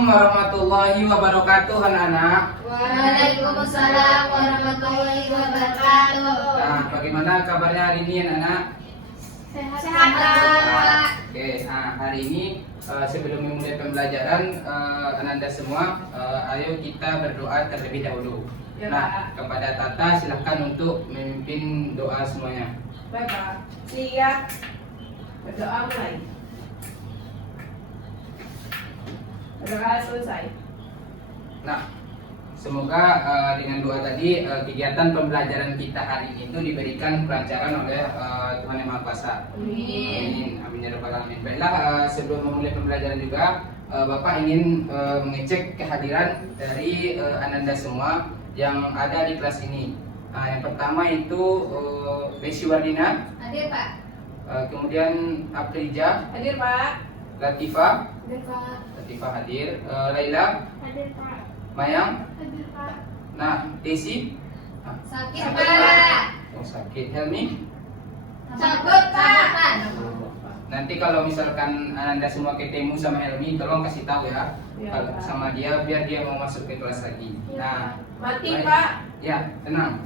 Assalamualaikum warahmatullahi wabarakatuh, anak-anak. Waalaikumsalam warahmatullahi wabarakatuh. Nah, bagaimana kabarnya hari ini, anak-anak? Sehat, Pak. Oke, hari ini sebelum memulai pembelajaran, Ananda semua, ayo kita berdoa terlebih dahulu. Ya, Nah, Pak. kepada Tata silahkan untuk memimpin doa semuanya. Baik, Pak. Siap. Berdoa mulai. Berdoa selesai. Nah, semoga dengan doa tadi kegiatan pembelajaran kita hari ini itu diberikan kelancaran oleh Tuhan Yang Maha Kuasa. Amin. Amin ya rabbal alamin. Baiklah, sebelum memulai pembelajaran juga, Bapak ingin mengecek kehadiran dari Ananda semua yang ada di kelas ini. Yang pertama itu Desi Wardina, Hadir, Pak. kemudian Aprija, Hadir, Pak. Latifah, Hadir, Pak. Latifah hadir, Laila, Hadir, Pak. Mayang, Hadir, Pak. nah Desi, Sakit, Sakit, Pak. oh sakit, Helmi. Cabut, Pak. Nanti kalau misalkan Anda semua ketemu sama Helmi, tolong kasih tahu ya, Ya, kalau Pak. sama dia biar dia mau masuk ke kelas lagi. Nah, Mati, baik. Pak. Ya, tenang.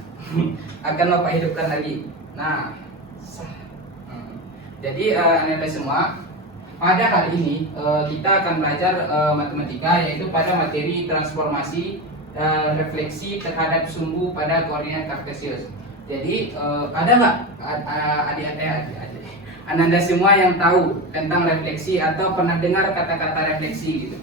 Akan Bapak hidupkan lagi. Nah, jadi Anda semua, pada hari ini kita akan belajar matematika, yaitu pada materi transformasi refleksi terhadap sumbu pada koordinat kartesius. Jadi ada nggak adik-adik Ananda semua yang tahu tentang refleksi atau pernah dengar kata-kata refleksi gitu?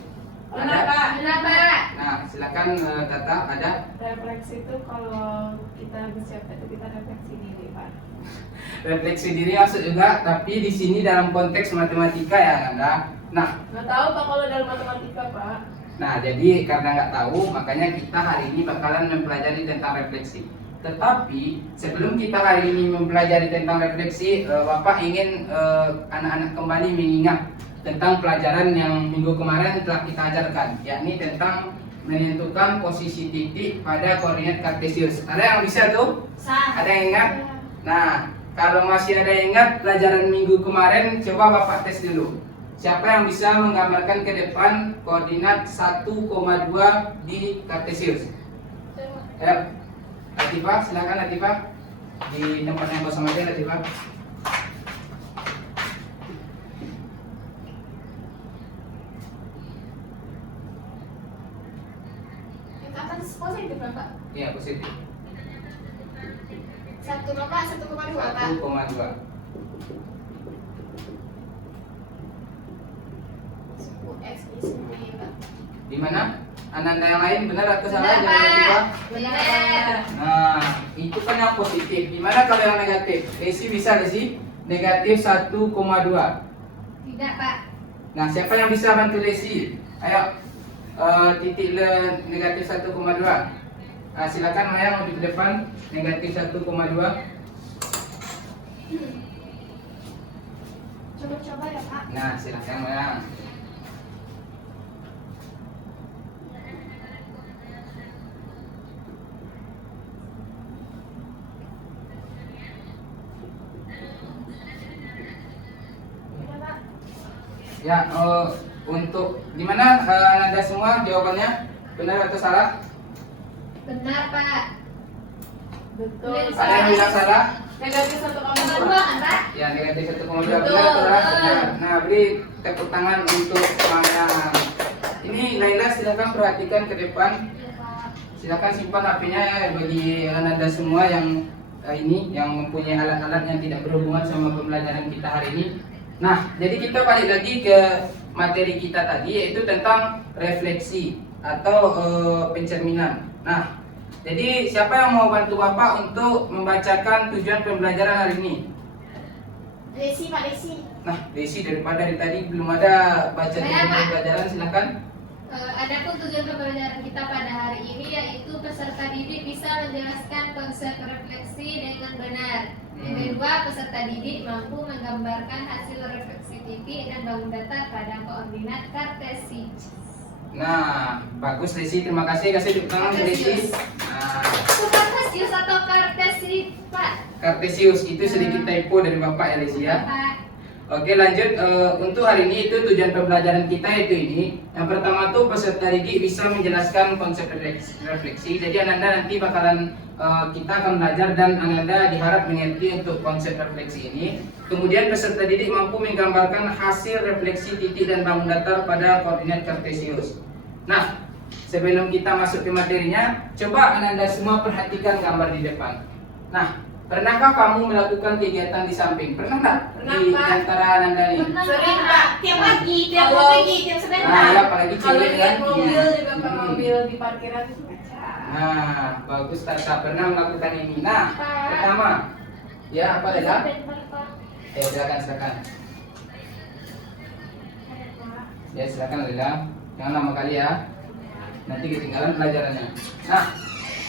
Benar, Pak. Benar, Pak. Nah, silakan Tata, ada? Refleksi itu kalau kita bersiap itu kita refleksi diri, Pak. Refleksi diri masuk juga, tapi di sini dalam konteks matematika ya, Anda. Nah, Nggak tahu, Pak, kalau dalam matematika, Pak. Nah, jadi karena nggak tahu, makanya kita hari ini bakalan mempelajari tentang refleksi. Tetapi sebelum kita hari ini mempelajari tentang refleksi, Bapak ingin anak-anak kembali mengingat tentang pelajaran yang minggu kemarin telah kita ajarkan, yakni tentang menentukan posisi titik pada koordinat kartesius. Ada yang bisa tuh? Ada yang ingat? Nah, kalau masih ada yang ingat pelajaran minggu kemarin, coba Bapak tes dulu. Siapa yang bisa menggambarkan ke depan koordinat 1,2 di kartesius? Ayo, Latifah, silakan Latifah. Di tempat yang kosong aja Latifah. Akan positif, Pak. Iya, positif. 1,2, Pak. 1,2. X di sini, Pak. Di mana? Ananda yang lain benar atau salah? Benar, Jangan Pak. Latifah. Benar. Nah, itu kan yang positif. Gimana kalau yang negatif? Desi bisa Desi? Negatif 1,2. Tidak, Pak. Nah, siapa yang bisa bantu Desi? Ayo, titik negatif 1,2. Silakan Maya maju ke depan. Negatif 1,2. Coba-coba ya, Pak. Nah, silakan Maya. Iya, Pak. Ya, untuk gimana Anda semua jawabannya? Benar atau salah? Benar, Pak. Betul, Benar, Ada yang bilang salah? Negatif 1,2. 1,2 kan, Pak? Ya, negatif 1,2. Betul. Benar atau salah? Benar. Nah, beri tepuk tangan untuk Maya. Ini Laila, silakan perhatikan ke depan. Iya, Pak. Silakan simpan HP-nya ya bagi Anda semua yang ini yang mempunyai alat-alat yang tidak berhubungan sama pembelajaran kita hari ini. Nah, jadi kita balik lagi ke materi kita tadi, yaitu tentang refleksi atau pencerminan. Nah, jadi siapa yang mau bantu Bapak untuk membacakan tujuan pembelajaran hari ini? Desi, Pak Desi. Nah, Desi daripada dari tadi belum ada baca Saya, tujuan Pak. pembelajaran, silakan. Adapun tujuan pembelajaran kita pada hari ini yaitu peserta didik bisa menjelaskan konsep refleksi dengan benar. Yang kedua, peserta didik mampu menggambarkan hasil refleksi titik dan bangun datar pada koordinat kartesius. Nah, bagus Desi, terima kasih. Kasih tepuk tangan ke Desi. Nah, Itu kartesius atau kartesi, Pak? Kartesius itu sedikit typo dari Bapak ya Desi ya. Pak. Oke lanjut, untuk hari ini itu tujuan pembelajaran kita itu ini. Yang pertama tuh peserta didik bisa menjelaskan konsep refleksi. Jadi Ananda nanti bakalan kita akan belajar dan Ananda diharap mengerti untuk konsep refleksi ini. Kemudian peserta didik mampu menggambarkan hasil refleksi titik dan bangun datar pada koordinat kartesius. Nah, sebelum kita masuk ke materinya, coba Ananda semua perhatikan gambar di depan. Nah, pernahkah kamu melakukan kegiatan di samping? Pernah nggak? Pernah, Di Pak. antara Ananda ini? Pernah, Sering Pak. Pak, tiap pagi, tiap Kalau- pagi, tiap Nah, sebentar. ya, apalagi Kalau cewek lihat kan? mobil Iya. juga Pak, mobil di parkiran itu baca. Nah, bagus Tasha pernah melakukan ini. Nah, Pak. pertama, ya apa Lela? Sebentar, Pak. Silakan. Ada, Pak. Ya silakan Lela. Jangan lama kali ya. Nanti ketinggalan pelajarannya. Nah,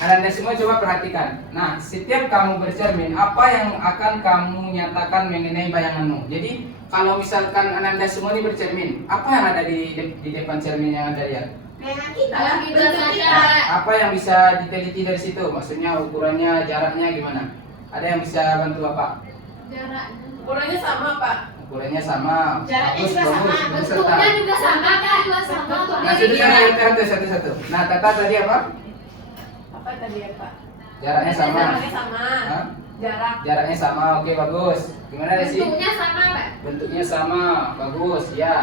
Anda semua coba perhatikan. Nah, setiap kamu bercermin, apa yang akan kamu nyatakan mengenai bayanganmu? Jadi, kalau misalkan Anda semua ini bercermin, apa yang ada di depan cermin yang Anda lihat? Bayangan kita, Kalau kita bentuk saja, kita. Pak. Apa yang bisa diteliti dari situ? Maksudnya ukurannya, jaraknya gimana? Ada yang bisa bantu Bapak? Jarak. Ukurannya sama Pak. Ukurannya sama. Jaraknya juga sama, bagus, Bentuknya Tata. juga sama, Kak. Juga sama. Nah, sudah lihat satu-satu. Nah, Tata tadi apa? Apa tadi ya Pak? Jaraknya sama. Jaraknya sama. Hah? Jarak. Jaraknya sama, oke bagus. Gimana Desi? Bentuknya sama, Pak. Bentuknya sama, bagus ya.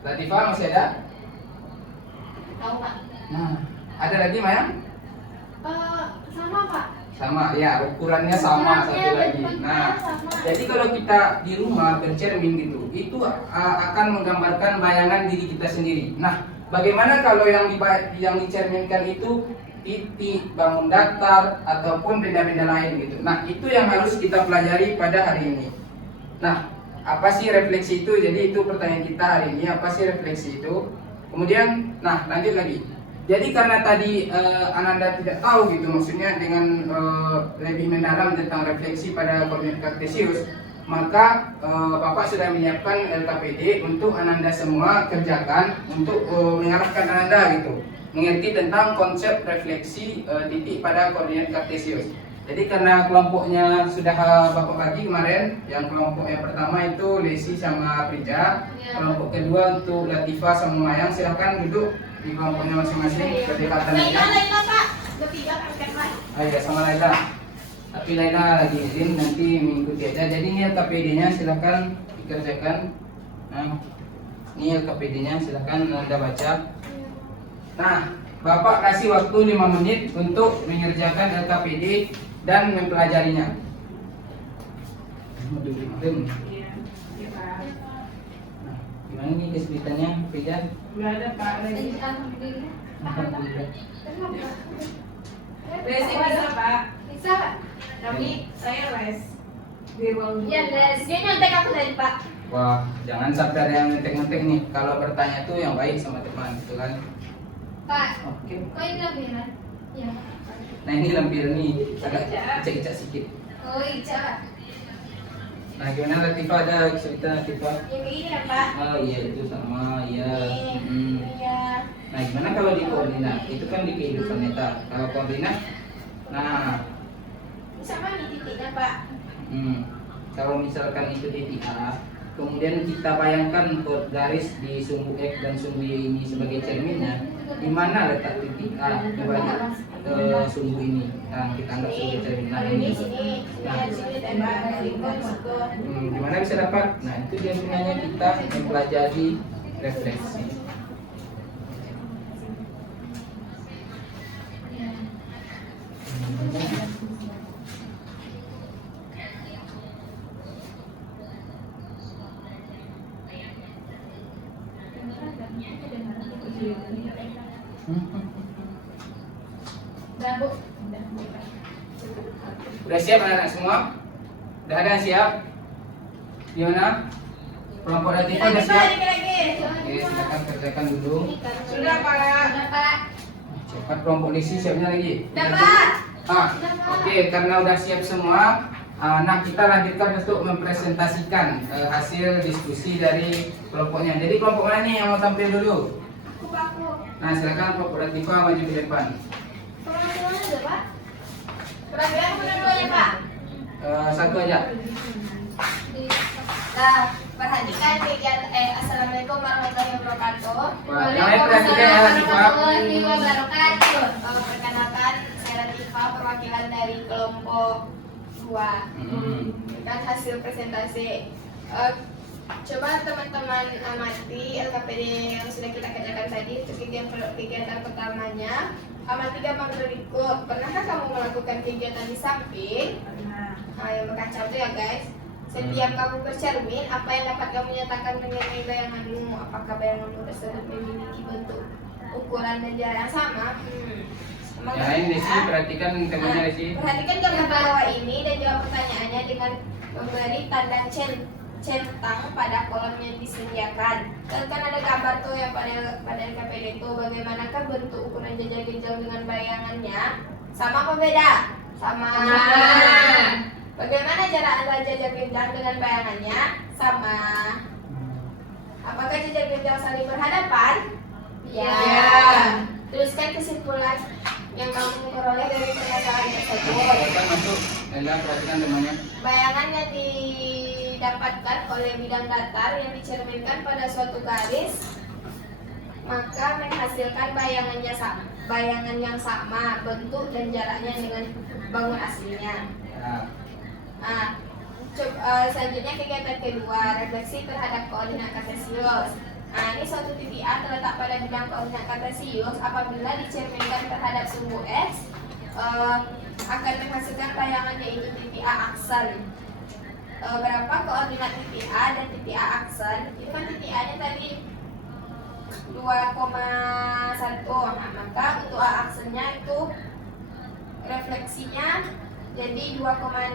Latifah masih ada? Tahu, Pak. Nah, ada lagi Maya? Sama, Pak. Sama, ya ukurannya sama satu Ukurannya, lagi. bentuknya Nah, sama. jadi kalau kita di rumah bercermin gitu, itu akan menggambarkan bayangan diri kita sendiri. Nah, bagaimana kalau yang dicerminkan itu titik, bangun datar ataupun benda-benda lain gitu. Nah, itu yang harus kita pelajari pada hari ini. Nah, apa sih refleksi itu? Jadi itu pertanyaan kita hari ini, apa sih refleksi itu? Kemudian, nah lanjut lagi. Jadi karena tadi Ananda tidak tahu gitu, maksudnya dengan lebih mendalam tentang refleksi pada koordinat kartesius, maka Bapak sudah menyiapkan LKPD untuk Ananda semua kerjakan untuk mengarahkan Ananda gitu, mengerti tentang konsep refleksi titik pada koordinat kartesius. Jadi karena kelompoknya sudah Bapak bagi kemarin, yang kelompok yang pertama itu Lesi sama Prija, Ya. kelompok kedua untuk Latifah sama Mayang, silahkan duduk di kelompoknya masing-masing berdekatan aja. Laila Pak. Bertiga angkat Pak. Ya sama Laila. Tapi Laila lagi izin nanti mengikuti aja. Jadi ini LKPD-nya silahkan dikerjakan. Nah, ini LKPD-nya silahkan Anda baca. Nah, Bapak kasih waktu 5 menit untuk mengerjakan LKPD dan mempelajarinya. Iya. Iya Pak. Nah, gimana nih kesulitannya, Prija? Enggak ada Pak. Alhamdulillah. Alhamdulillah. Resi bisa Pak. Bisa, Pak. Tapi saya les di ruang guru. Iya, Les. Dia nyontek aku tadi, Pak. Wah, jangan sampai ada yang ngetek-ngetek nih. Kalau bertanya tuh yang baik sama teman, gitu kan? Pak, Oke. kok ini lampiran? Iya. Nah ini lampiran nih, agak icak-icak sedikit. Oh, Ica. Nah gimana Latifah, ada kesulitan Latifah? Yang ini ya Pak. Oh iya itu sama, iya. Iya. Nah gimana kalau di koordinat? Itu kan di kehidupan nyata. Kalau koordinat, nah, Bisa mana titiknya Pak? kalau misalkan itu titik A, kemudian kita bayangkan garis di sumbu X dan sumbu Y ini sebagai cerminnya, di mana letak titik A di balik sumbu ini? Nah kita anggap sebagai cermin. Nah Kalau ini, di sini, di sini tembak dari situ. gimana bisa dapat? Nah itu dia gunanya kita mempelajari refleksi. Iya. Udah, Bu. Udah siap anak-anak semua? Udah ada yang siap? Gimana? Kelompok Latifah udah siap? Oke, silakan kerjakan dulu. Sudah Pak. Udah, Pak. Cepat kelompok Lisi siapnya lagi. Udah Pak. Oke, karena udah siap semua, nah kita lanjutkan untuk mempresentasikan hasil diskusi dari kelompoknya. Jadi kelompok mana nih yang mau tampil dulu? Nah, silakan kelompok Latifah maju ke depan. Pengambilannya udah, Pak. Perhatian kedua-duanya Pak. Satu aja. Di- Nah, perhatikan kegiatan Assalamualaikum warahmatullahi wabarakatuh. Yang lain perhatikan ya Latifah. warahmatullahi wabarakatuh. Perkenalkan, saya Latifah, perwakilan dari kelompok 2. Kan hasil presentasi. Coba teman-teman amati LKPD yang sudah kita kerjakan tadi. Untuk kegiatan pertamanya, amati gambar berikut. Pernahkah kamu melakukan kegiatan di samping? Nah, yang berkaca itu ya guys. Setiap kamu bercermin, apa yang dapat kamu nyatakan mengenai bayanganmu? Apakah bayanganmu tersebut memiliki bentuk, ukuran, dan jarak yang sama? Yang lain Desi, perhatikan temannya Desi. Perhatikan gambar bawah ini dan jawab pertanyaannya dengan memberi tanda centang pada kolom yang disediakan. Dan kan ada gambar tuh yang pada LKPD itu. Bagaimanakah bentuk ukuran jajal ginjal dengan bayangannya? Sama apa beda? Sama. Bagaimana jarak antara jajal ginjal dengan bayangannya? Sama. Apakah jajal ginjal saling berhadapan? Ya. Tuliskan kesimpulan yang kamu peroleh dari pernyataan tersebut. Perhatikan masuk, Ella perhatikan temannya. Bayangan yang didapatkan oleh bidang datar yang dicerminkan pada suatu garis, maka menghasilkan bayangan yang sama bentuk dan jaraknya dengan bangun aslinya. Ya. Nah, selanjutnya kegiatan kedua, refleksi terhadap koordinat kartesius. Nah, ini suatu titik A terletak pada bidang koordinat kartesius apabila dicerminkan terhadap sumbu X akan menghasilkan bayangan yaitu titik A aksen. Berapa koordinat titik A dan titik A aksen? Itu kan titik A nya tadi 2,1. Nah, maka untuk A aksennya itu refleksinya jadi 2,-1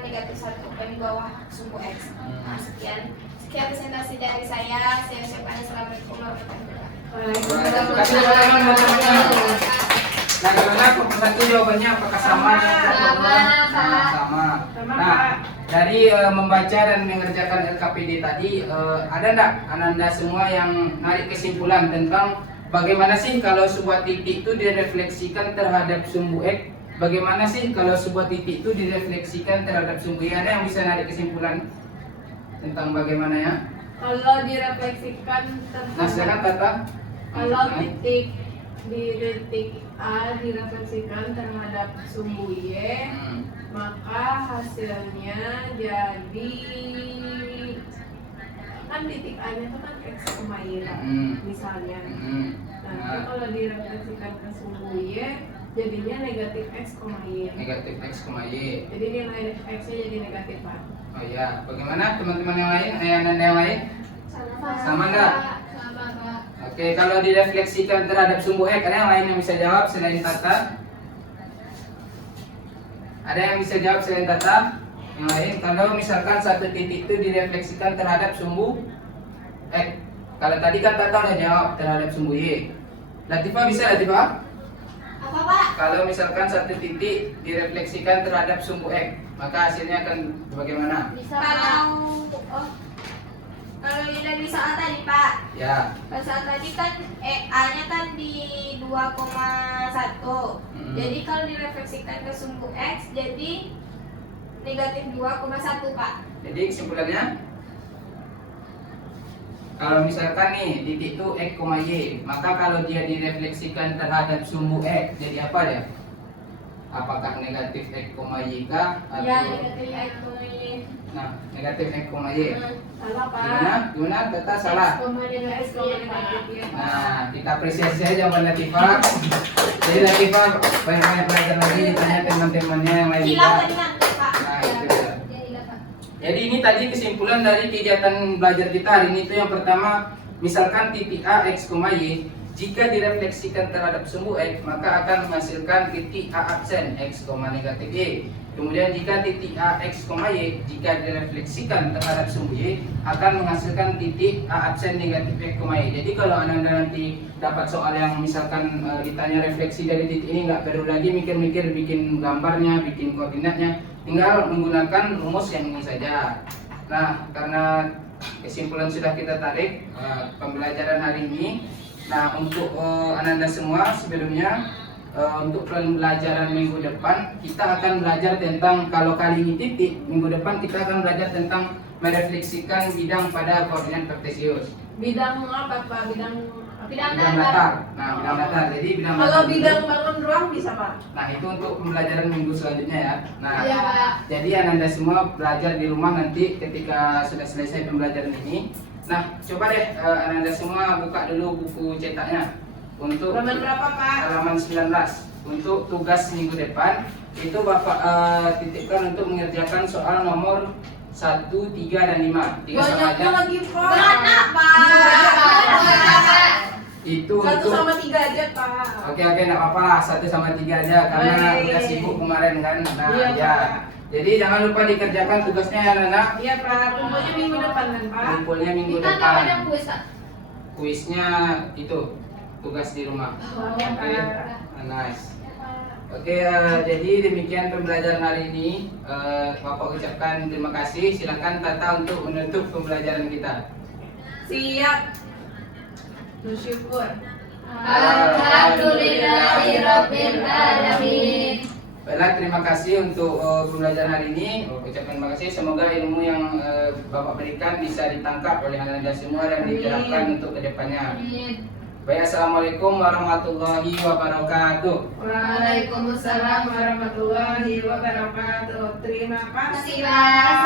di bawah sumbu X. Nah, sekian presentasi dari saya ucapkan assalamualaikum warahmatullahi wabarakatuh. Kasih tangan buat temannya. Nah, karena peserta itu jawabannya apakah sama dengan sama. Nah, dari membaca dan mengerjakan LKPD tadi, ada enggak Ananda semua yang narik kesimpulan tentang bagaimana sih kalau sebuah titik itu direfleksikan terhadap sumbu X? Bagaimana sih kalau sebuah titik itu direfleksikan terhadap sumbu Y? Ada yang bisa narik kesimpulan tentang bagaimana ya? Kalau direfleksikan Nah, silakan Tata. kalau titik di titik A direfleksikan terhadap sumbu Y, maka hasilnya jadi kan titik A nya itu kan X, Y misalnya. Nah, kalau direfleksikan ke sumbu Y jadinya negatif X, Y. Negatif X, Y. Jadi nilai X nya jadi negatif Pak. Oh iya, bagaimana teman-teman yang lain? Ananda yang lain? Sama enggak? Sama, Pak. Oke, kalau direfleksikan terhadap sumbu X, ada yang lain yang bisa jawab selain Tata? Ada yang bisa jawab selain Tata? Yang lain, kalau misalkan satu titik itu direfleksikan terhadap sumbu X. Kalau tadi kan Tata udah jawab terhadap sumbu Y. Latifah bisa, Latifah? Apa Pak? Kalau misalkan satu titik direfleksikan terhadap sumbu X, maka hasilnya akan bagaimana? Bisa, Pak. Kalau dari soal tadi Pak, Ya. pada saat tadi kan A nya kan di 2,1. Jadi kalau direfleksikan ke sumbu X jadi negatif 2,1 Pak. Jadi kesimpulannya, kalau misalkan nih titik itu X, Y, maka kalau dia direfleksikan terhadap sumbu X jadi apa ya? Apakah negatif X, Y kah? Atau Ya, negatif X, Y. nah, negatif X, Y. Salah Pak. Gimana? Tata salah. X, Y. Nah, kita apresiasi saja jawaban Latifah. Jadi Latifah banyak-banyak belajar lagi, ditanya teman-temannya yang lain Hilang juga. tadi nanti Pak. Nah, itu dia. Jadilah, Pak. Jadi ini tadi kesimpulan dari kegiatan belajar kita hari ini itu yang pertama, misalkan titik A X, Y jika direfleksikan terhadap sumbu X maka akan menghasilkan titik A absen X, negatif Y. Kemudian jika titik A X, Y jika direfleksikan terhadap sumbu Y akan menghasilkan titik A absen negatif X, Y. Jadi kalau Anda nanti dapat soal yang misalkan ditanya refleksi dari titik ini, nggak perlu lagi mikir-mikir bikin gambarnya, bikin koordinatnya, tinggal menggunakan rumus yang ini saja. Nah, karena kesimpulan sudah kita tarik pembelajaran hari ini. Nah, untuk Ananda semua sebelumnya untuk pembelajaran minggu depan kita akan belajar tentang, kalau kali ini titik, minggu depan kita akan belajar tentang merefleksikan bidang pada koordinat kartesius. Bidang apa Pak? Bidang Bidang Bidang datar. datar. Nah, bidang datar. Jadi bidang kalau datar bidang itu- bangun ruang bisa Pak? Nah, itu untuk pembelajaran minggu selanjutnya ya. Nah, Iya, Pak. jadi Ananda semua belajar di rumah nanti ketika sudah selesai pembelajaran ini. Nah, coba deh Ananda semua buka dulu buku cetaknya untuk Halaman berapa Pak? halaman 19. Untuk tugas minggu depan itu Bapak titipkan untuk mengerjakan soal nomor 1, 3, dan 5. 3 sama Banyaknya aja. lagi Pak. Banyak, Pak. Pak. Itu 1 untuk sama 3 aja Pak. Oke, enggak apa-apa lah, 1 sama 3 aja karena Baik. udah sibuk kemarin kan. Nah, Iya, ya. Pak. Jadi jangan lupa dikerjakan tugasnya ya, Nana. Iya Pak, kumpulnya minggu depan kan Pak? Kumpulnya minggu Kita nggak ada depan. kuis, Pak. Kuisnya itu tugas di rumah. Oke Oke. Pak. Nice. Oke, jadi demikian pembelajaran hari ini. Bapak ucapkan terima kasih. Silakan Tata untuk menutup pembelajaran kita. Siap. Bersyukur. Alhamdulillahirabbil alamin. Baiklah, terima kasih untuk pembelajaran hari ini. Ucapkan terima kasih. Semoga ilmu yang Bapak berikan bisa ditangkap oleh Anda semua dan Amin. diterapkan untuk kedepannya. Amin. Baik, assalamualaikum warahmatullahi wabarakatuh. Waalaikumsalam warahmatullahi wabarakatuh. Terima kasih. Terima kasih, Pak.